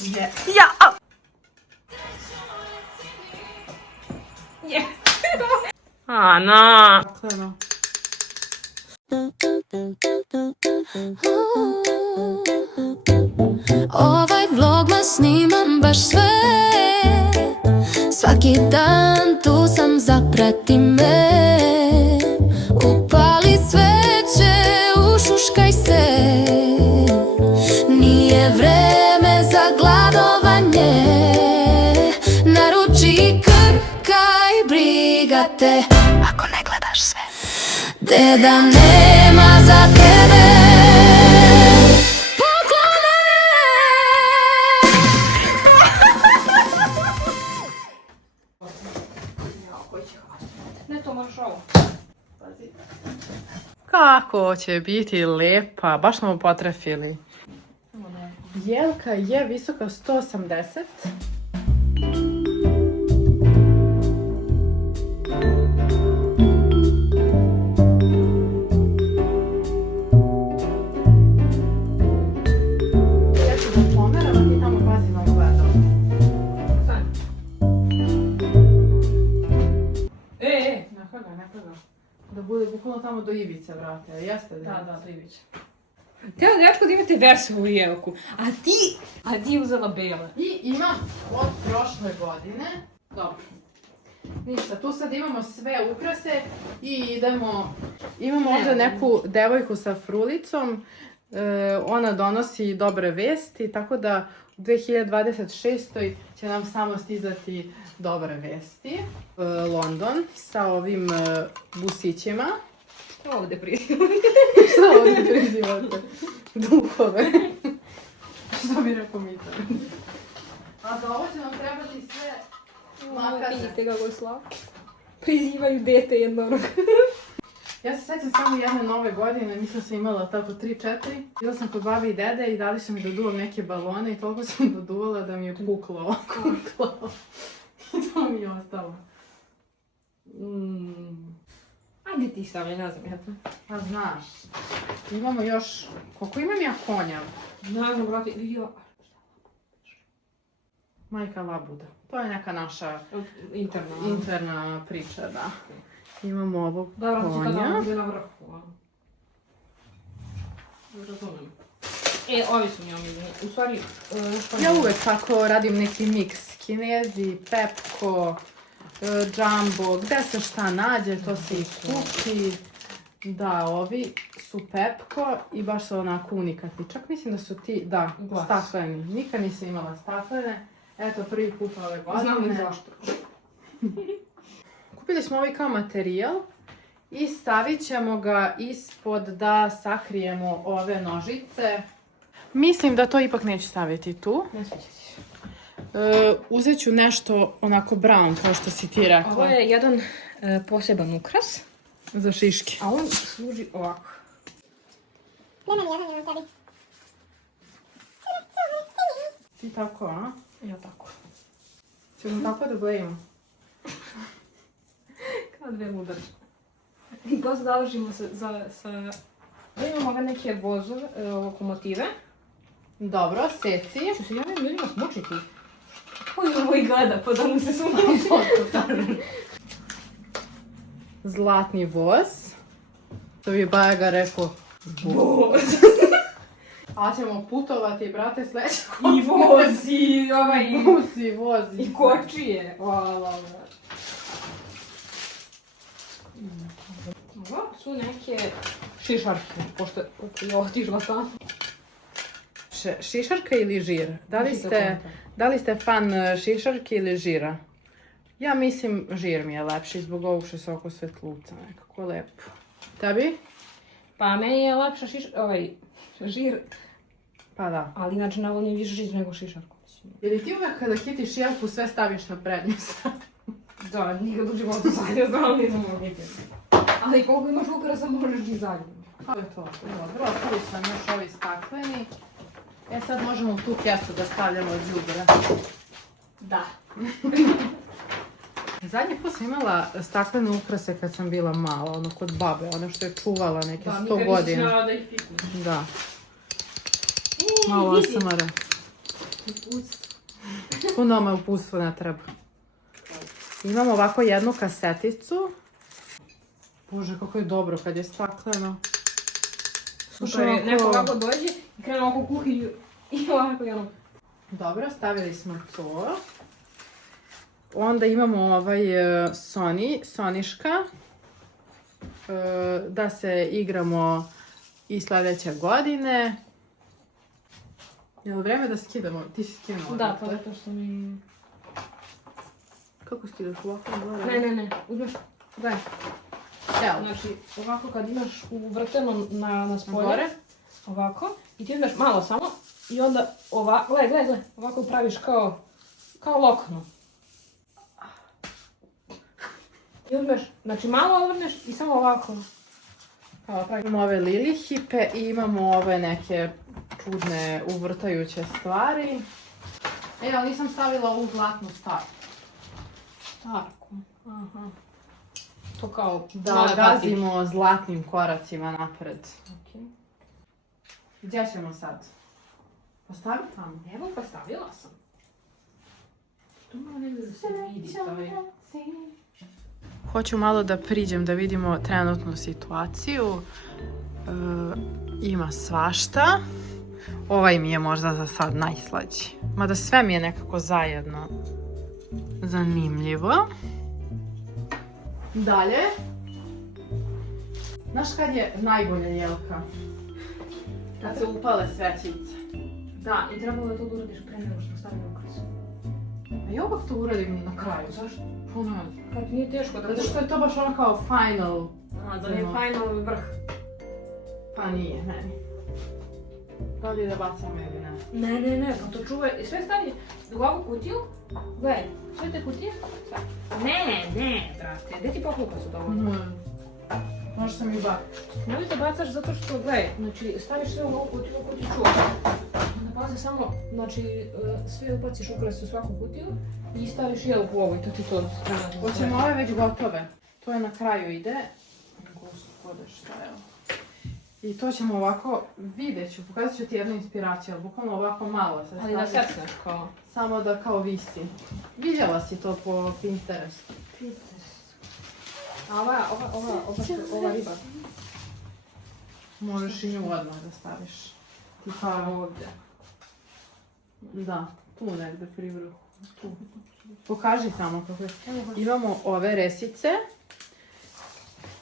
Je. Ja! Je. Ana! Ovaj vlogmas snimam baš sve. Svaki dan tu sam, zaprati me. Upali sveće, ušuškaj se. Nije vreme za gladovanje. Naruči, krkaj, briga te. Ako ne gledaš sve, deda nema za tebe. Ne, to možeš ovo. Kako će biti lepa, baš smo potrefili. Jelka je visoka 180. Ja ću da pomeram, a ti tamo pasivno gledam. Neka ga. Da bude bukvalno tamo do ivice, vrate. Jeste li? Da, do ivice. Teo dečko da imate vesovu jelku, a ti uzela bele. I imam od prošle godine. Dobro. Ništa, tu sad imamo sve ukrase i imamo ovdje neku devojku sa frulicom. Ona donosi dobre vesti, tako da u 2026. će nam samo stizati dobre vesti. London sa ovim busićima. Što ovdje prizivate? Što ovdje prizivate? Duhove. Što bi rekao Mita? A za ovo će nam trebati sve makaze. Vidite kako je slav. Prizivaju dete jednog. Ja se sjećam samo jedne nove godine, mislim sam imala tako 3-4. Bila sam kod babi i dede i dali su mi da duvam neke balone i toliko sam doduvala da mi je puklo ovako u glavu. I to mi je ostalo. Ajde ti stavlja, ne znam ja to. A znaš, imamo još, koliko imam ja konja? Ne znam, brate, vidio. Majka labuda. To je neka naša Interno. interna priča, da. Imamo ovog Dobro, ti kada konja. vam je na vrhu. Razumijem. Ovi su mi omiljeni. U stvari, Ja uvek tako radim neki miks. Kinezi, Pepko, Jumbo, gde se šta nađe, to se i kupi. Da, ovi su Pepko i baš su onako unikatni. Čak mislim da su ti, da, Glas. stakleni. Nikad nisam imala staklene. Eto, prvi put ove godine. znam li zašto. Kupili smo ovaj kao materijal i stavit ćemo ga ispod da sakrijemo ove nožice. Mislim da to ipak neću staviti tu. Ne sviđa ti se. Uzet ću nešto onako brown, kao što si ti rekla. Ovo je jedan poseban ukras, Za šiške. a on služi ovako. Ti tako, a? Ja tako. Ćemo tako da gledamo. Kao dve ludačke. I to zadržimo sa... Da imamo ove neke vozove, lokomotive. Dobro, seci. Što se javim ljudima smučiti. Koji ovo i gleda, pa da mu se smuči. Zlatni voz. To bi Bajaga rekao. Voz. A ćemo putovati, brate, sledeće I voz, i ovaj... Vozi, vozi. I kočije. Hvala, brate. Ovo su neke šišarke, pošto je otišla tamo. Šišarka ili žir? Da li ste fan šišarke ili žira? Ja mislim žir mi je lepši zbog ovog što se oko svetluca nekako lepo. Tebi? Pa meni je lepša žir, Pa da. ali inače ne volim više žir nego šišarku. Ili ti uvek kada kitiš jelku sve staviš na prednju stranu? Da, nikad u životu zadnje znam, nisam mogla nikad. Ali koliko imaš ukrasa možeš i zadnje. To je to. Dobro, otvori sam još ovi stakleni. Sad možemo u tu kesu da stavljamo đubre. Da. Zadnji put sam imala staklene ukrase kad sam bila mala, ono kod babe, ono što je čuvala neke 100 godina. Da, nikad nisi smjela da ih pipneš. Da. Malo ASMR. Puno nama uputstvo ne treba. Imamo ovako jednu kaseticu. Bože, kako je dobro kad je stakleno. Super, neko ovako dođe i krene ovako u kuhinju i ovako i ono. Dobro, stavili smo to. Onda imamo ovaj Soniška. Da se igramo i sljedeće godine. Je li vreme da skidamo? Ti si skinula. Da, pa zato što mi... Kako skidaš ovako? Ne, uzmeš. Daj. Evo. Znači, ovako kad imaš uvrteno na spolje, Gore. ovako, i ti uzmeš malo samo, i onda ovako, gledaj, ovako praviš kao lokno. I uzmeš, znači malo obrneš i samo ovako. Imamo ove lilihipe i imamo ove neke čudne uvrtajuće stvari. Ali nisam stavila ovu zlatnu Starku. Aha. To kao... Da gazimo zlatnim koracima napred. Okay. Gdje ćemo sad? Postaviti tamo? Evo, postavila sam. Tu malo negdje da se vidi taj... Hoću malo da priđem da vidimo trenutnu situaciju. Ima svašta. Ovaj mi je možda za sad najslađi. Mada sve mi je nekako zajedno zanimljivo. Dalje. Znaš kad je najbolja jelka? Kad se upale svećice. Da, i trebalo je to da uradiš pre nego što stavimo ukrasu. A ja uvijek to uradim na kraju, zašto? Puno je. Kad nije teško da... Zato što je to baš ono kao final. Da je final vrh. Pa nije, meni. Da li da bacamo ili ne? Ne, pa to čuvaj. Sve stavi u ovu kutiju. Gledaj, sve te kutije. Ne, brate. Gdje ti pokluka su dovoljno? Možda sam i bak. Nemoj da bacaš zato što, gledaj, znači staviš sve u ovu kutiju čuvaj. Onda pazi samo, znači sve upaciš ukrasu u svaku kutiju i staviš jelku u ovu i to ti to spremaš. Hoćemo ove već gotove. To je na kraju ide. Gospode, šta je ovo? I to ćemo ovako, vidjet ću, pokazat ću ti jednu inspiraciju, ali bukvalno ovako malo se ali da secneš kao... Samo da kao visi. Vidjela si to po Pinterestu. A ova riba? Možeš i nju odmah da staviš. Tipa ovdje. Da, tu negdje pri vrhu. Tu. Pokaži tamo kako je. Imamo ove resice.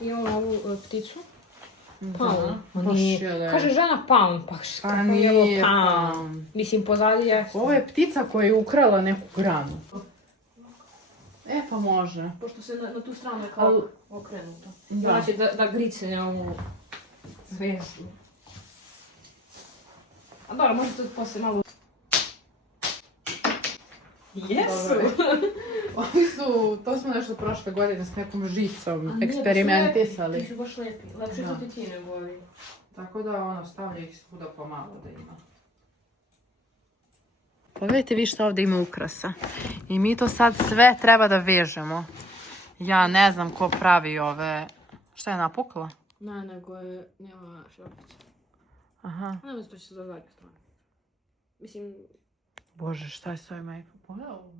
Imamo ovu pticu. Pound. Kaže žena pound, pa kako je ovo pound. Mislim, pozadnji je... Ovo je ptica koja je ukrala neku granu. Pa može. Pošto se na tu stranu je kao okrenuto. Znači da gricne ovu zvezdu. A dobro, možete poslije malo... Jesu! Ovi su, to smo nešto prošle godine s nekom žicom eksperimentisali. Ti su baš lepi, lepši su ti ti nego ovi. Tako da stavlja ih svuda pomalo da ima. Pogledajte vi što ovdje ima ukrasa. I mi to sad sve treba da vežemo. Ja ne znam ko pravi ove... Šta je napukla? Ne, nego je, nema šapića. Aha. Ne mislim, to će se za zadnju stranu. Mislim... Bože, šta je s ovim iPhone? Pogledaj ovo.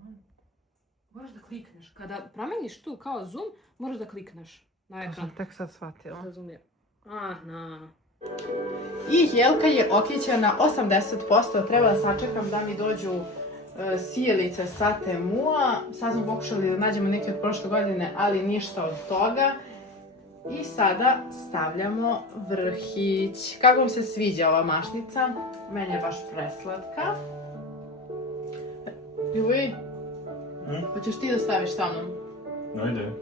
Moraš da klikneš. Kada promeniš tu kao zoom, moraš da klikneš na To ekran. sam tek sad shvatila. Da zoomira. Aha. I jelka je okićena 80%. Treba da sačekam da mi dođu sijalice sa Temua. Sad smo pokušali da nađemo neke od prošle godine, ali ništa od toga. I sada stavljamo vrhić. Kako vam se sviđa ova mašnica? Meni je baš preslatka. Juj, hoćeš ti da staviš sa mnom? Ajde.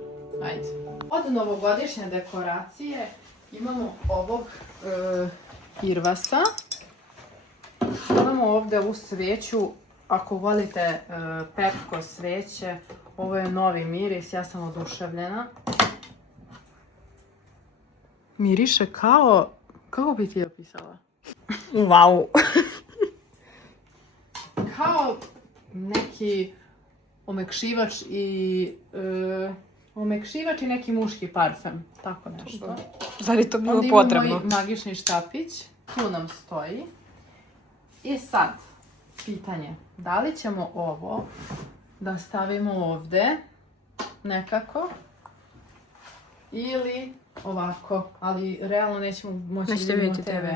Ajde. Od novogodišnje dekoracije imamo ovog irvasa. Imamo ovdje ovu sveću. Ako volite pepko sveće, ovo je novi miris, ja sam oduševljena. Miriše kao... Kako bi ti opisala? Wow. Kao neki omekšivač i neki muški parfem. Tako nešto. Zar je to bilo Onda potrebno? imamo moj magični štapić. Tu nam stoji. I sad, pitanje. Da li ćemo ovo da stavimo ovde, nekako, ili ovako, ali realno nećemo moći da Nećete vidimo vidjeti TV. TV.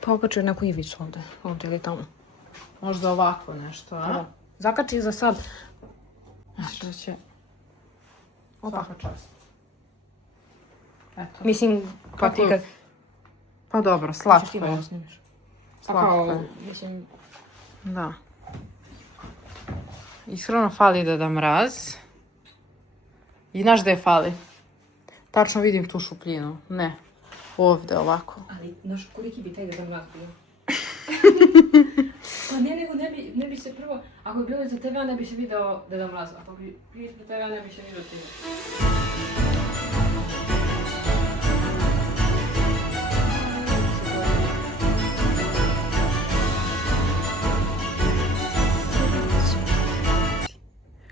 Pa okači neku ivicu ovde, ovde ili tamo. Možda ovako nešto, a? Da. Zakači za sad. Što će... Opa. Svaka čast. Eto. Mislim, pa ti kad... Pa dobro, Ćeš slatko ti je. malo snimiš. A Slatko kao, je. mislim... Da. Iskreno fali da da mraz. I znaš gde fali? Tačno vidim tu šupljinu. Ne. Ovde, ovako. Ali, znaš, koliki bi taj jedan mraz bio? Pa ne, nego ne bi se prvo... Ako bi bilo iza TV-a, ne bi se video Deda Mraz. Ako bi bio iza TV-a, ne bi se video TV.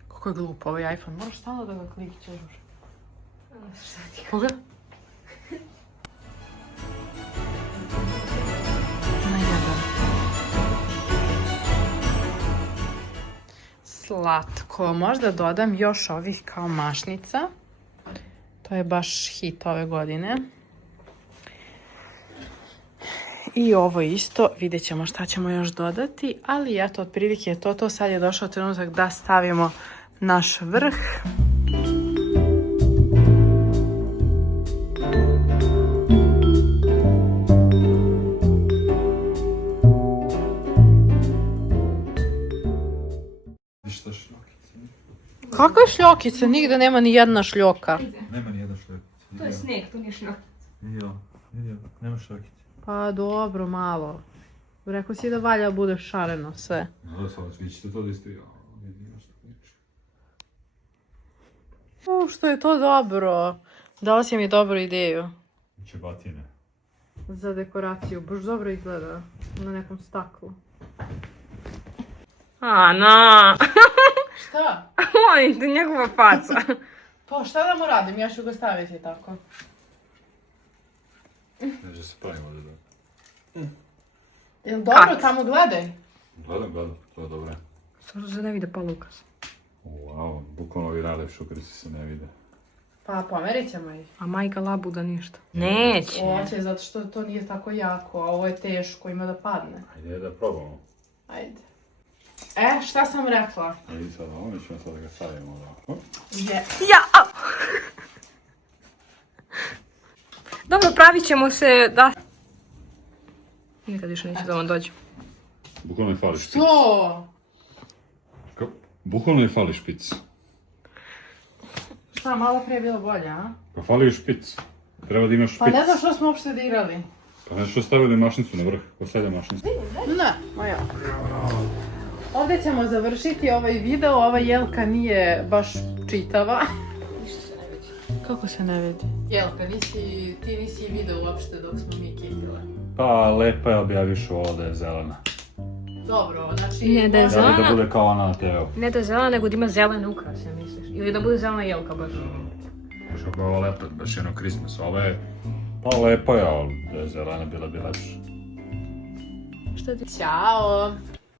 Kako je glup ovaj iPhone. Moraš stalno da ga klikćeš. Šta ti Pogledaj. Najjadan. Slatko. Možda dodam još ovih kao mašnica. To je baš hit ove godine. I ovo isto, vidjet ćemo šta ćemo još dodati, ali eto, otprilike je to. Sad je došao trenutak da stavimo naš vrh. Ništa šljokice. Kakve šljokice? Nigde nema ni jedna šljoka. Nema nijedna šljokica. To je sneg, to nije šljok. Vidio, nema šljokice. Pa dobro, malo. Rekao si da valja bude šareno sve. No, sad vi ćete to da isto ja. Vidim što priča. Što je to dobro. Dala si mi dobru ideju. Biće batine. Za dekoraciju. Baš dobro izgleda. Na nekom staklu. Ana! Šta? Molim te, njegova faca. Pa šta da mu radim? Ja ću ga staviti tako. Neće se pravimo ovdje da. Jel dobro tamo gledaj? Gledam, to je dobro. Stvarno se ne vide pa Lukas. Wow, bukvalno ovi najlepši ukrici se ne vide. Pa pomerit ćemo ih. A majka labuda ništa. Neće. Oće, zato što to nije tako jako, a ovo je teško, ima da padne. Ajde da probamo. Ajde. Šta sam rekla? I sad ovo ćemo sad da ga stavimo ovako. Je. Ja! Dobro, pravit ćemo se da... Nikad više neće da vam dođe. Bukvalno je fali špic. Što? Bukvalno je fali špic. Šta, malo pre je bilo bolje, a? Pa fali još špic. Treba da imaš špic. Pa ne znam što smo uopšte dirali. Pa nešto stavili mašnicu na vrh. Ko stavlja mašnicu? Ne, moja. Ovdje ćemo završiti ovaj video, ova jelka nije baš čitava. Ništa se ne vidi. Kako se ne vidi? Jelka, ti nisi video uopšte dok smo mi kitile. Pa lepa je, ali ja više volao da je zelena. Dobro, znači... Ne, da je Da li zelena? da bude kao ona na TV-u? Ne da je zelena, nego da ima zelene ukrase, misliš? Ili da bude zelena jelka baš. Kaže ako je ovo lepa, baš jedno Christmas. Ovo je... Pa lepa je, ali da je zelena bila bi lepša. Šta ti... Ćao!